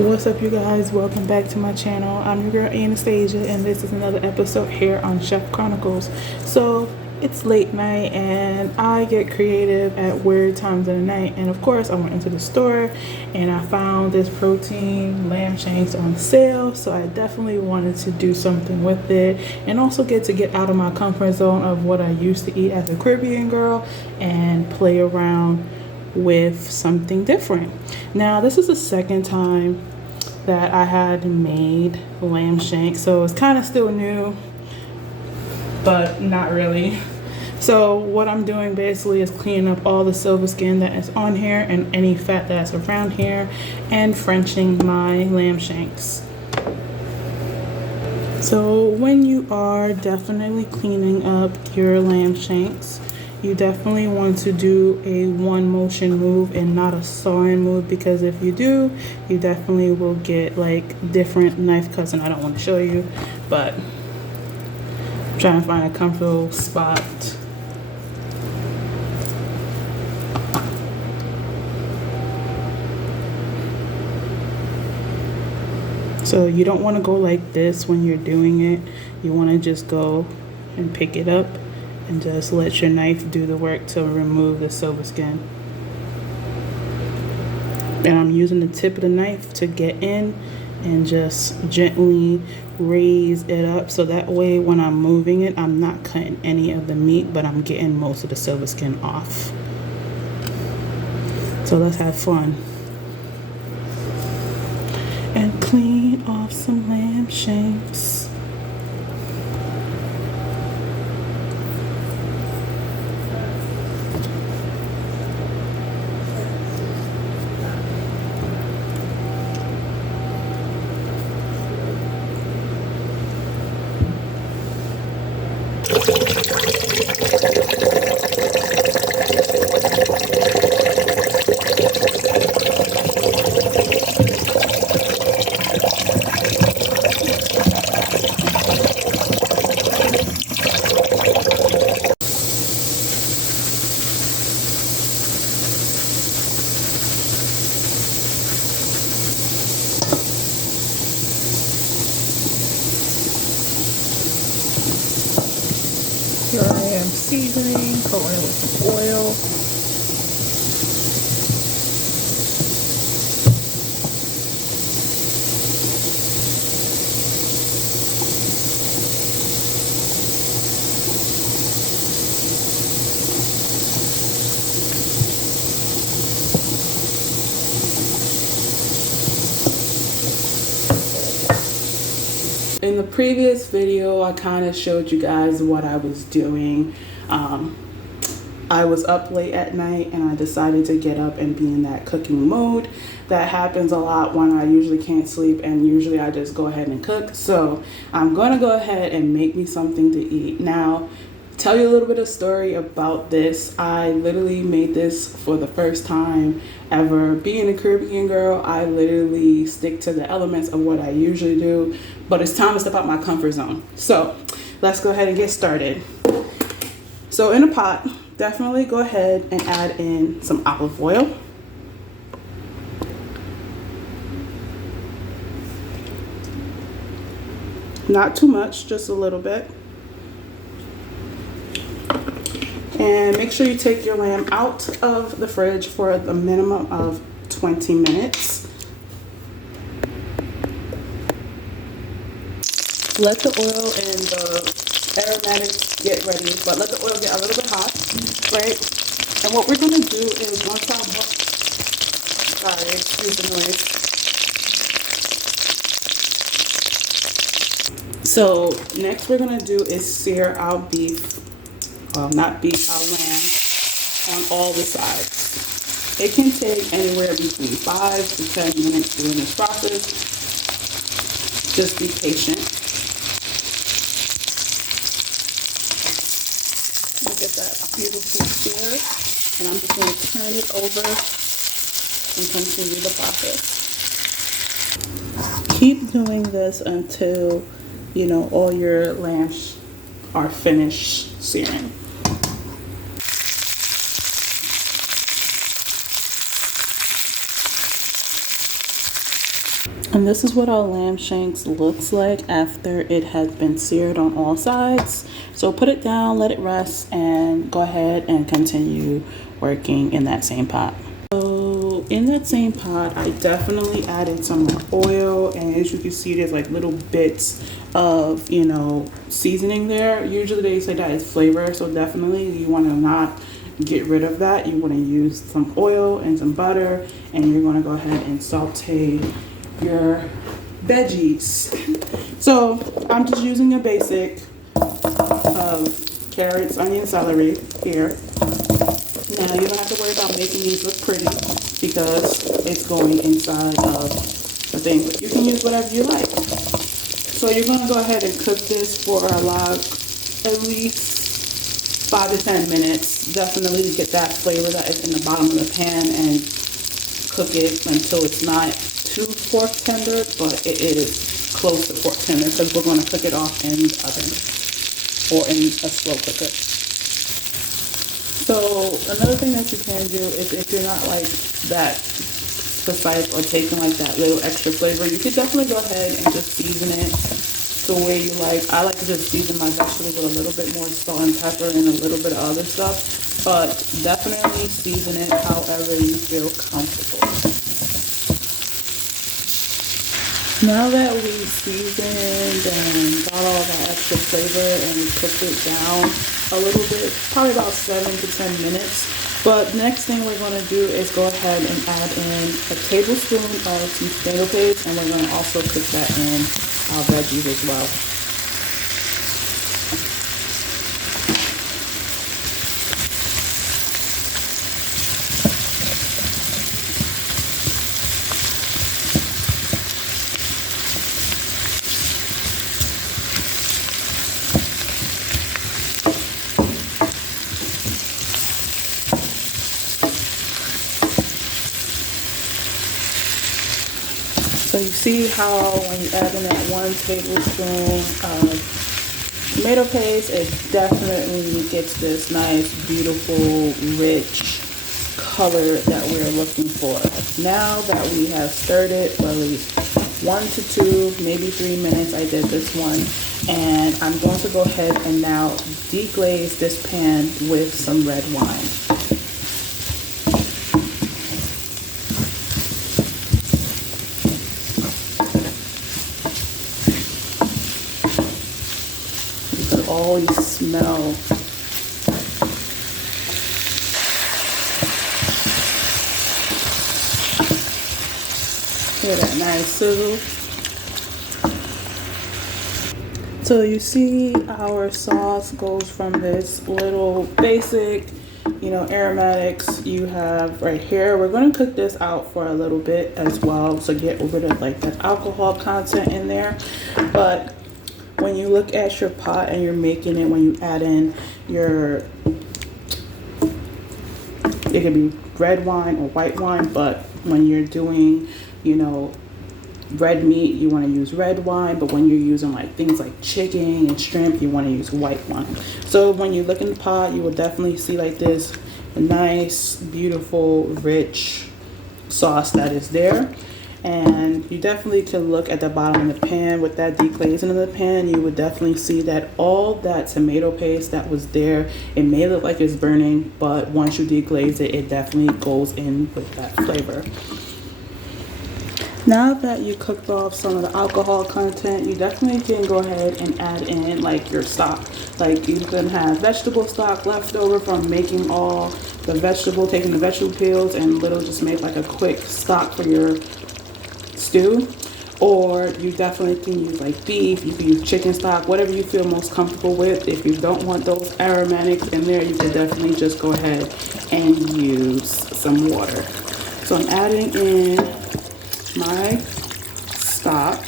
What's up, you guys? Welcome back to my channel. I'm your girl Anastasia, and this is another episode here on Chef Chronicles. So it's late night and I get creative at weird times of the night, and of course I went into the store and I found this protein lamb shanks on sale. So I definitely wanted to do something with it and also get out of my comfort zone of what I used to eat as a Caribbean girl and play around with something different. Now this is the second time that I had made lamb shanks, so it's kind of still new, but not really. So what I'm doing basically is cleaning up all the silver skin that is on here and any fat that's around here and Frenching my lamb shanks. So when you are definitely cleaning up your lamb shanks, you definitely want to do a one motion move and not a sawing move, because if you do, you definitely will get like different knife cuts, and I don't want to show you, but I'm trying to find a comfortable spot. So you don't want to go like this when you're doing it. You want to just go and pick it up and just let your knife do the work to remove the silver skin. And I'm using the tip of the knife to get in and just gently raise it up, so that way when I'm moving it, I'm not cutting any of the meat, but I'm getting most of the silver skin off. So let's have fun and clean off some lamb shanks. Here I am seasoning, coloring with some oil. In the previous video, I kind of showed you guys what I was doing. I was up late at night and I decided to get up and be in that cooking mode. That happens a lot when I usually can't sleep, and usually I just go ahead and cook. So I'm going to go ahead and make me something to eat. Now, tell you a little bit of story about this. I literally made this for the first time ever. Being a Caribbean girl, I literally stick to the elements of what I usually do, but it's time to step out my comfort zone. So let's go ahead and get started. So in a pot, definitely go ahead and add in some olive oil. Not too much, just a little bit. And make sure you take your lamb out of the fridge for the minimum of 20 minutes. Let the oil and the aromatics get ready, but let the oil get a little bit hot, right? And what we're going to do is once sorry, excuse the noise. So next we're going to do is sear our beef. Not beef, our lamb, on all the sides. It can take anywhere between 5 to 10 minutes doing this process. Just be patient. Look at that beautiful sear. And I'm just going to turn it over and continue the process. Keep doing this until, all your lambs are finished searing. And this is what our lamb shanks looks like after it has been seared on all sides. So put it down, let it rest, and go ahead and continue working in that same pot. So in that same pot, I definitely added some more oil, and as you can see, there's like little bits of, you know, seasoning there. Usually they say that it's flavor, so definitely you want to not get rid of that. You want to use some oil and some butter, and you're going to go ahead and saute your veggies. So I'm just using a basic of carrots, onion, celery here. Now you don't have to worry about making these look pretty because it's going inside of the thing, but you can use whatever you like. So you're going to go ahead and cook this for like at least 5 to 10 minutes. Definitely to get that flavor that is in the bottom of the pan, and cook it until it's not too pork tender, but it is close to pork tender because we're going to cook it off in the oven or in a slow cooker. So another thing that you can do is, if you're not like that precise or taking like that little extra flavor, you could definitely go ahead and just season it the way you like. I like to just season my vegetables with a little bit more salt and pepper and a little bit of other stuff, but definitely season it however you feel comfortable. Now that we seasoned and got all that extra flavor and we cooked it down a little bit, probably about 7 to 10 minutes. But next thing we're going to do is go ahead and add in a tablespoon of some tomato paste, and we're going to also cook that in our veggies as well. So you see how when you add in that 1 tablespoon of tomato paste, it definitely gets this nice, beautiful, rich color that we're looking for. Now that we have stirred it for at least 1 to 2, maybe 3 minutes, I did this one, and I'm going to go ahead and now deglaze this pan with some red wine. Always smell hear that nice sizzle. So you see our sauce goes from this little basic, you know, aromatics you have right here. We're going to cook this out for a little bit as well to get rid of like that alcohol content in there. But when you look at your pot and you're making it, when you add in your, it could be red wine or white wine, but when you're doing, you know, red meat, you want to use red wine, but when you're using like things like chicken and shrimp, you want to use white wine. So when you look in the pot, you will definitely see like this a nice, beautiful, rich sauce that is there. And you definitely can look at the bottom of the pan with that deglazing in the pan. You would definitely see that all that tomato paste that was there, it may look like it's burning, but once you deglaze it, it definitely goes in with that flavor. Now that you cooked off some of the alcohol content, you definitely can go ahead and add in like your stock. Like you can have vegetable stock left over from making all the vegetable, taking the vegetable peels and little just make like a quick stock for your stew. Or you definitely can use like beef, you can use chicken stock, whatever you feel most comfortable with. If you don't want those aromatics in there, you can definitely just go ahead and use some water. So I'm adding in my stock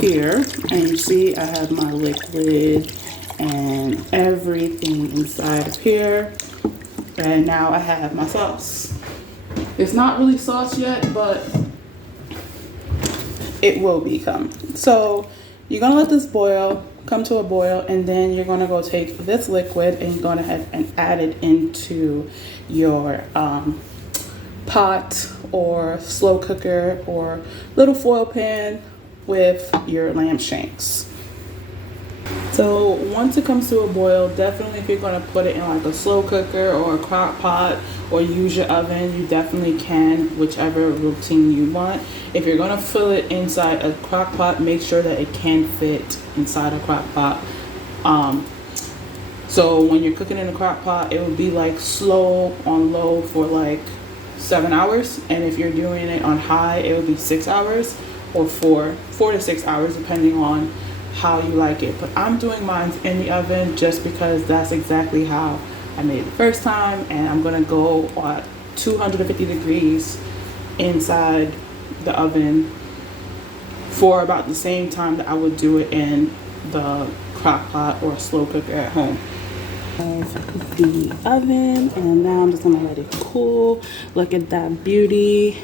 here, and you see I have my liquid and everything inside of here, and now I have my sauce. It's not really sauce yet, but it will become. So you're gonna let this boil, come to a boil, and then you're gonna go take this liquid and you're gonna have and add it into your pot or slow cooker or little foil pan with your lamb shanks. So once it comes to a boil, definitely if you're going to put it in like a slow cooker or a crock pot or use your oven, you definitely can, whichever routine you want. If you're going to fill it inside a crock pot, make sure that it can fit inside a crock pot. So when you're cooking in a crock pot, it would be like slow on low for like 7 hours. And if you're doing it on high, it would be 6 hours or 4 to 6 hours, depending on how you like it. But I'm doing mine in the oven just because that's exactly how I made it the first time, and I'm gonna go at 250 degrees inside the oven for about the same time that I would do it in the crock pot or slow cooker at home. The oven, and now I'm just gonna let it cool. Look at that beauty.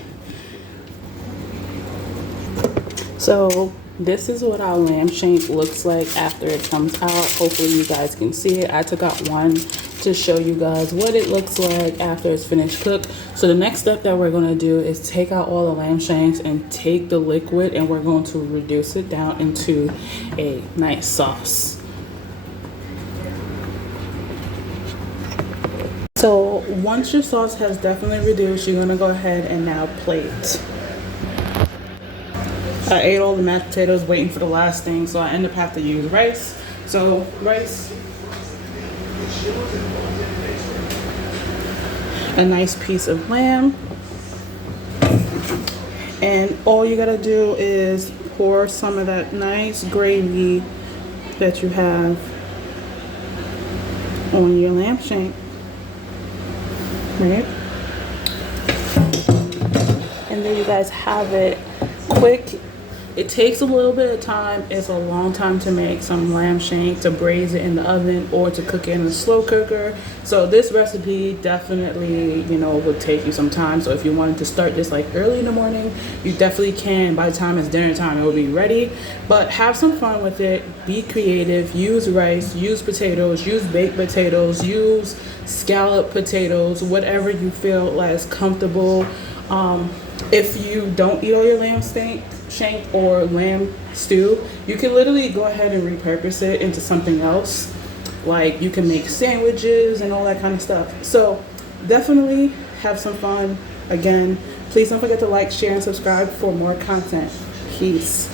So this is what our lamb shank looks like after it comes out. Hopefully you guys can see it. I took out one to show you guys what it looks like after it's finished cooked. So the next step that we're going to do is take out all the lamb shanks and take the liquid, and we're going to reduce it down into a nice sauce. So once your sauce has definitely reduced, you're going to go ahead and now plate. I ate all the mashed potatoes waiting for the last thing, so I end up having to use rice. So rice, a nice piece of lamb, and all you gotta do is pour some of that nice gravy that you have on your lamb shank, right? And there you guys have it. Quick. It takes a little bit of time. It's a long time to make some lamb shank, to braise it in the oven or to cook it in a slow cooker. So this recipe definitely, would take you some time. So if you wanted to start this like early in the morning, you definitely can. By the time it's dinner time, it will be ready. But have some fun with it. Be creative. Use rice, use potatoes, use baked potatoes, use scalloped potatoes, whatever you feel like is comfortable. If you don't eat all your lamb shank or lamb stew, you can literally go ahead and repurpose it into something else. Like you can make sandwiches and all that kind of stuff. So definitely have some fun. Again, please don't forget to like, share, and subscribe for more content. Peace.